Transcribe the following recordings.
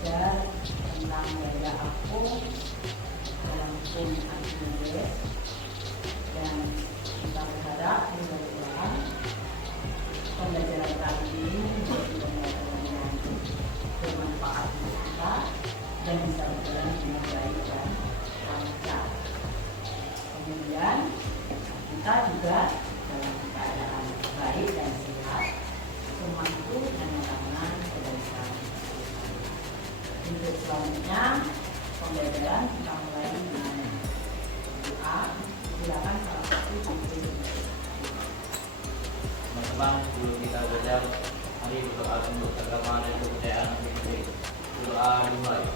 belajar tentang gaya apung dalam pun antivirus, dan kita berharap mudah-mudahan pembelajaran kali ini menjadi pembelajaran yang bermanfaat untuk kita dan bisa berjalan dengan baik dan lancar. Kemudian kita juga dalam keadaan baik dan sehat, semua itu hanya karena kebaikan. Untuk selanjutnya pembelajaran kita mulai dengan doa. Silakan salah satu teman-teman, sebelum kita belajar, mari berdoa untuk agama dan kepercayaan kita. Doa dimulai.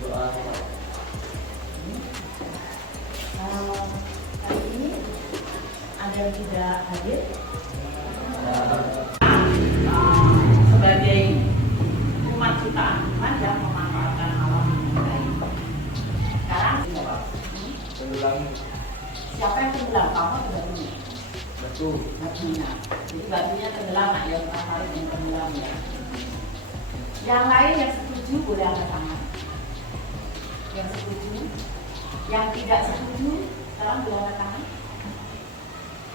Doa dimulai. Kali ini ada yang tidak hadir sebagai umat jutaan umat yang memanfaatkan alam dengan baik. Sekarang Tenggelam siapa yang tenggelam? Kamu atau batunya? batu. Batunya. Jadi batunya tenggelam, ya tertarik yang tenggelam ya. Yang lain yang setuju boleh angkat tangan. Yang setuju, yang tidak setuju sekarang boleh angkat tangan.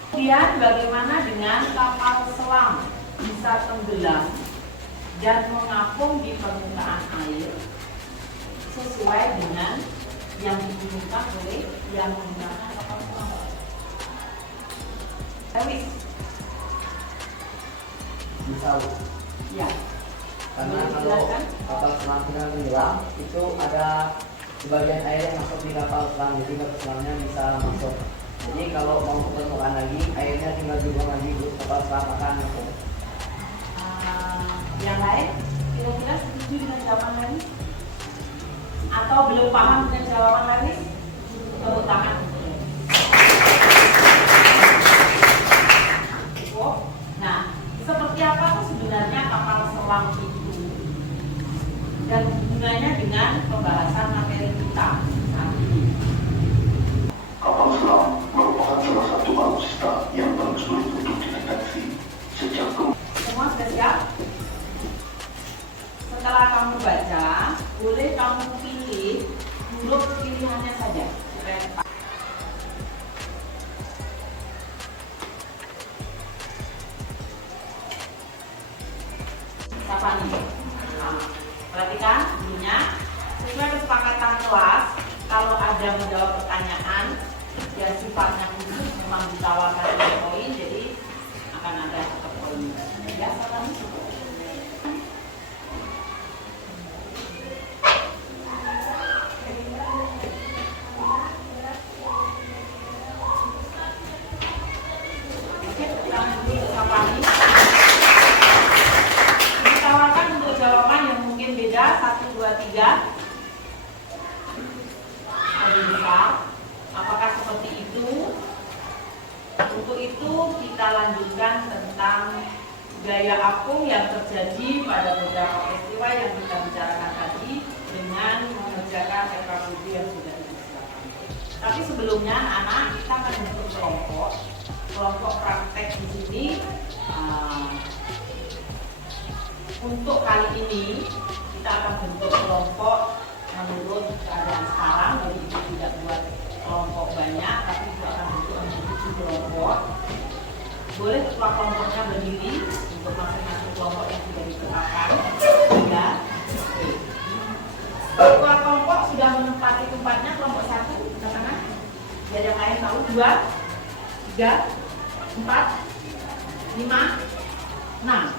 Kemudian bagaimana dengan kapal selam bisa tenggelam dan mengapung di permukaan air sesuai dengan yang dibutuhkan oleh yang menggunakan kapal selam? Lewis. Bisa, Bu. Ya. Karena Boleh kalau dijelaskan? kapal selam sedang tenggelam, itu ada sebagian air yang masuk di kapal selam, jadi kapal selamnya bisa masuk. Jadi kalau mau ke permukaan lagi, airnya tinggal dibuang lagi, Bu. Kapal selam akan masuk. Yang lain kira-kira setuju dengan jawaban Lewis? Atau belum paham dengan jawaban Lewis? Tepuk tangan. Nah, seperti apa tuh sebenarnya kapal selam itu dan hubungannya dengan pembahasan materi kita saat ini? Kapal selam merupakan salah satu alutsista yang paling sulit untuk dideteksi sejak Semua sudah siap? Setelah kamu baca, boleh kamu pilih huruf pilihannya saja supaya tepat. Siapa nih? Nah, perhatikan dulunya. Sesuai kesepakatan kelas, kalau ada menjawab pertanyaan yang sifatnya khusus memang ditawarkan poin, jadi akan ada satu poin. Biasa kan? Oke, ulangan dulu siapa nih? Ditawarkan untuk jawaban yang mungkin beda, 1, 2, 3. Ada besar. Apakah seperti itu? Untuk itu kita lanjutkan tentang gaya apung yang terjadi pada beberapa peristiwa yang kita bicarakan tadi dengan mengerjakan FKBB yang sudah dipersiapkan. Tapi sebelumnya anak-anak kita akan bentuk kelompok praktek di sini. Untuk kali ini kita akan bentuk kelompok menurut keadaan sekarang, jadi kita tidak buat kelompok banyak, tapi kita akan bentuk 7 kelompok. Boleh ketua kelompoknya berdiri untuk masing-masing kelompok yang sudah ditetapkan. Ya. Ketua kelompok sudah menempati tempatnya, kelompok 1 ke tengah. Biar yang lain tahu. 2, 3, 4, 5, 6,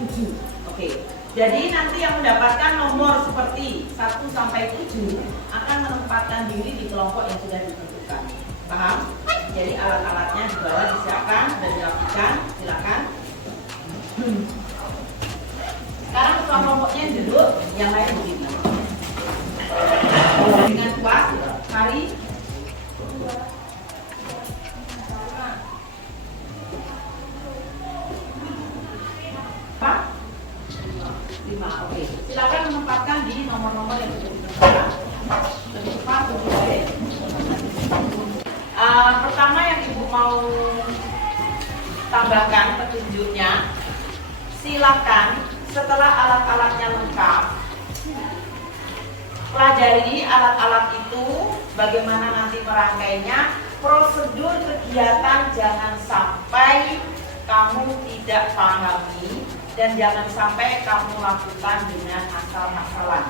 7. Oke. Jadi nanti yang mendapatkan nomor seperti 1 sampai 7 akan menempatkan diri di kelompok yang sudah ditentukan. Paham? Jadi alat-alatnya di bawah disiapkan dan dirapikan. Silakan. Sekarang ketua kelompoknya duduk, yang lain begini. Dengan kuat, mari. Apa? 5, oke. Silakan menempatkan di nomor-nomor yang sudah ditentukan. Lebih cepat, lebih baik. Pertama yang Ibu mau tambahkan petunjuknya, silakan setelah alat-alatnya lengkap, pelajari alat-alat itu, bagaimana nanti merangkainya, prosedur kegiatan jangan sampai kamu tidak pahami dan jangan sampai kamu lakukan dengan asal-asalan.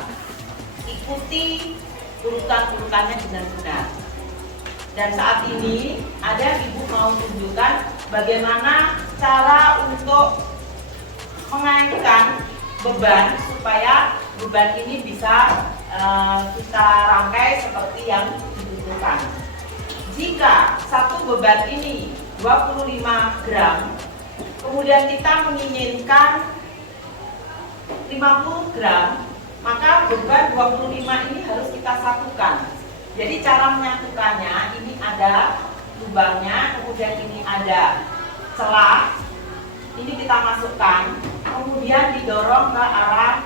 Ikuti urutan-urutannya dengan benar. Dan saat ini ada ibu mau tunjukkan bagaimana cara untuk mengaitkan beban supaya beban ini bisa kita rangkai seperti yang dibutuhkan. Jika satu beban ini 25 gram, kemudian kita menginginkan 50 gram, maka beban 25 ini harus kita satukan. Jadi cara menyatukannya, ini ada lubangnya, kemudian ini ada celah, ini kita masukkan, kemudian didorong ke arah,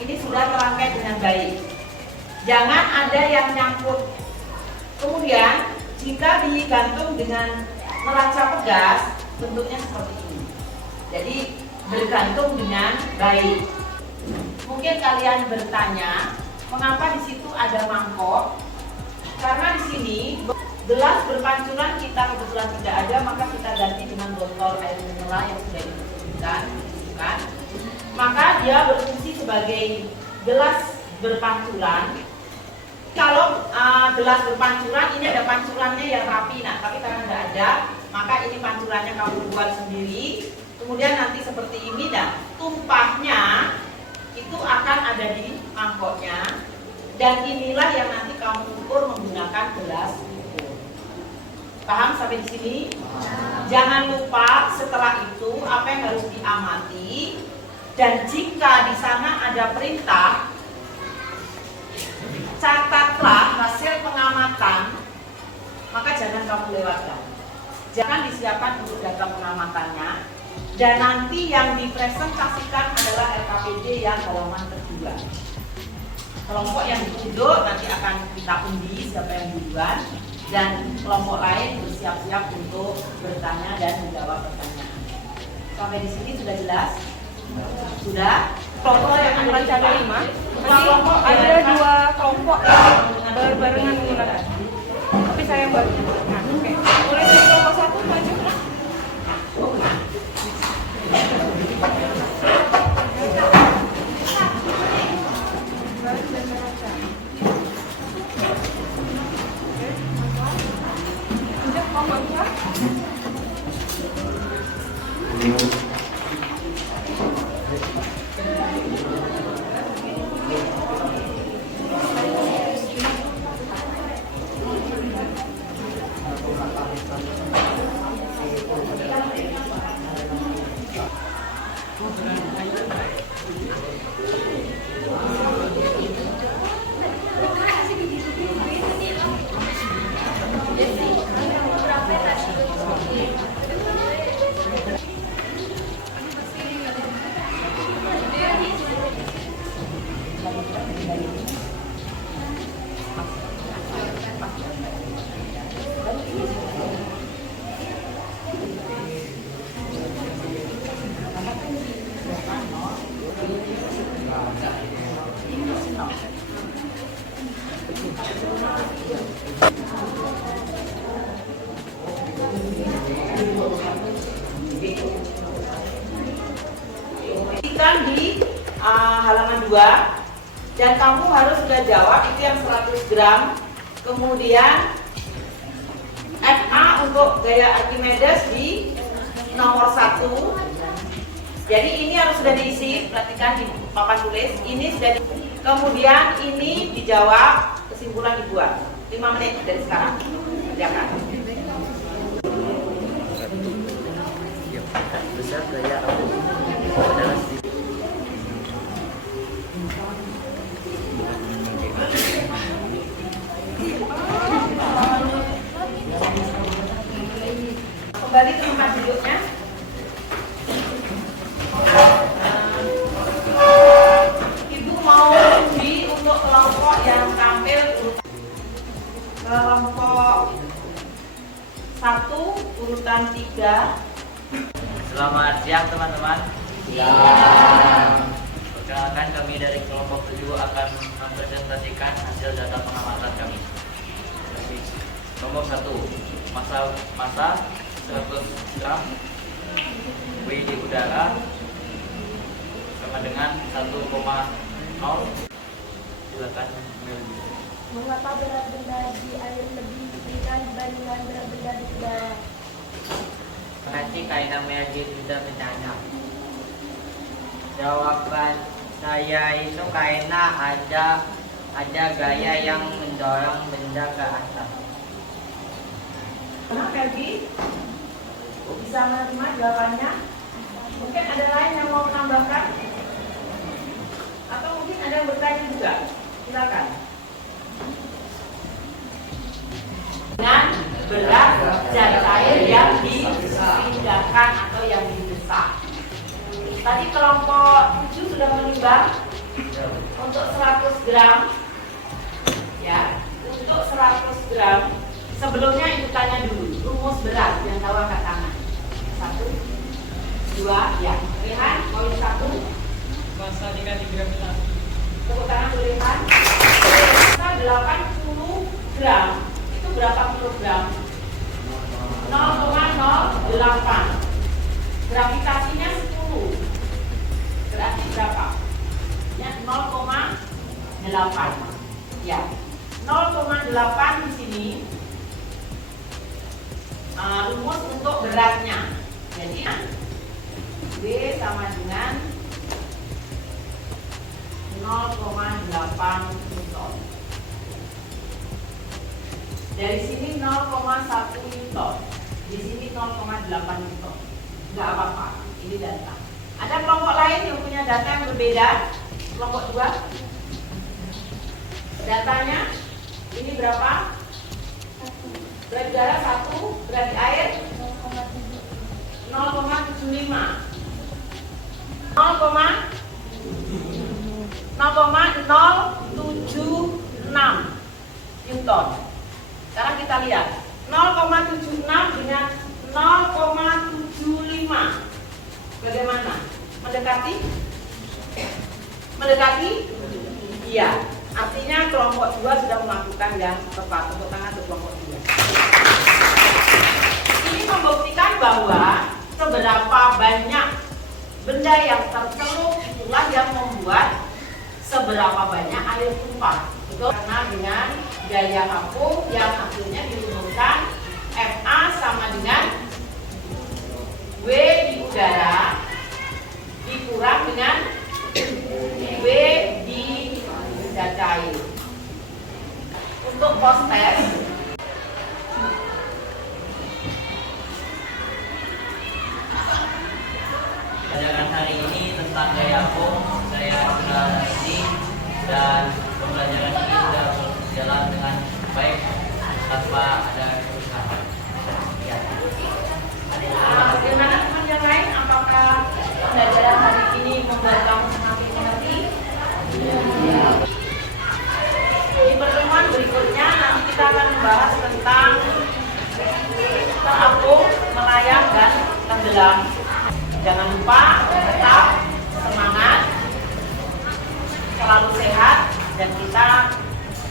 ini sudah terangkai dengan baik. Jangan ada yang nyangkut. Kemudian jika digantung dengan neraca pegas, bentuknya seperti ini. Jadi bergantung dengan baik. Mungkin kalian bertanya, mengapa di situ ada mangkok? Karena di sini gelas berpancuran kita kebetulan tidak ada, maka kita ganti dengan botol air mineral yang sudah disebutkan. Maka dia berfungsi sebagai gelas berpancuran. Kalau gelas berpancuran, ini ada pancurannya yang rapi, nah tapi karena tidak ada, maka ini pancurannya kamu buat sendiri. Kemudian nanti seperti ini, dan tumpahnya itu akan ada di mangkoknya, dan inilah yang nanti kamu ukur menggunakan gelas ukur. Paham sampai di sini? Jangan lupa setelah itu apa yang harus diamati, dan jika di sana ada perintah, catatlah hasil pengamatan, maka jangan kamu lewatkan. Jangan disiapkan untuk data pengamatannya, dan nanti yang dipresentasikan adalah RKPD yang halaman kedua. Kelompok yang ditunjuk nanti akan kita undi siapa yang duluan, dan kelompok lain bersiap-siap untuk bertanya dan menjawab pertanyaan. Sampai di sini sudah jelas? Sudah? Kelompok yang akan cabai 5. Kelompok Ada 2 kelompok yang berbarengan menggunakan. Tapi saya yang baru. Nah, oke. Mulai dari kelompok 1 maju. Di halaman 2, dan kamu harus sudah jawab itu yang 100 gram. Kemudian FA untuk gaya Archimedes di nomor 1. Jadi ini harus sudah diisi, perhatikan di papan tulis. Ini sudah kemudian ini dijawab, kesimpulan dibuat. 5 menit dari sekarang. Kerjakan. Besar gaya adalah Kembali ke tempat duduknya. Ibu mau uji untuk kelompok yang tampil kelompok 1 urutan 3, Selamat siang teman-teman. Ya. Perkenalkan, kami dari kelompok 7 akan mempresentasikan hasil data pengamatan kami. Nomor 1, massa 100 gram W di udara sama dengan 1,0. Silakan Meli. Mengapa berat benda di air lebih ringan dibandingkan berat benda di udara? Berarti karena energi sudah bertanya. Jawaban saya itu karena ada gaya yang mendorong benda ke atas. Nah, Melvi, bisa menerima jawabannya? Mungkin ada lain yang mau menambahkan? Atau mungkin ada yang bertanya juga? Silakan. Dengan berat dan cair yang dipindahkan atau yang didesak. Tadi kelompok 7 sudah menimbang untuk 100 gram. Ya, untuk 100 gram. Sebelumnya ibu tanya dulu, rumus berat yang tahu angkat tangan. 1, 2, ya. Rehan, poin 1. Masa dikali gravitasi. Tepuk tangan dulu, Rehan. Masa 80 gram. Itu berapa kilogram? 0,08. Gravitasinya 10. Berarti berapa? Ya, 0,8. Ya. 0,8 di sini. Rumus untuk beratnya. Jadi B sama dengan 0,8 Newton. Dari sini 0,1 Newton. Di sini 0,8 Newton. Enggak apa-apa. Ini data. Ada kelompok lain yang punya data yang berbeda? Kelompok 2. Datanya ini berapa? Berat udara 1, berat air 0,75. 0,076 Newton. Sekarang kita lihat 0,76 dengan 0,75. Bagaimana? Mendekati? Mendekati? Iya. Artinya kelompok 2 sudah melakukan yang tepat. Tepuk tangan untuk kelompok 2. Ini membuktikan bahwa seberapa banyak benda yang tercelup itulah yang membuat seberapa banyak air tumpah. Betul? Karena dengan gaya apung yang hasilnya dirumuskan FA sama dengan W di udara dikurang dengan W di benda cair. Untuk post test, Pelajaran hari ini tentang gaya apung saya sudah isi dan pembelajaran ini sudah berjalan dengan baik tanpa ada kesusahan. Ya. bagaimana teman yang lain? Apakah pembelajaran hari ini membuat kamu semakin mengerti? Di pertemuan berikutnya nanti kita akan membahas tentang terapung, melayang, dan tenggelam. Jangan lupa tetap semangat, selalu sehat, dan kita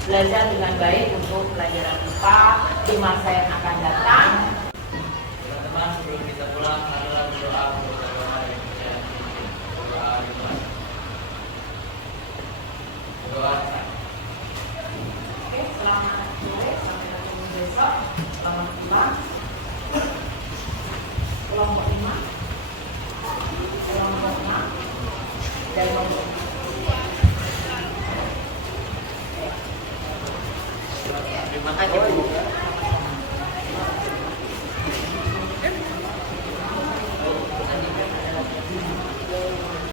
belajar dengan baik untuk pelajaran IPA di masa yang akan datang.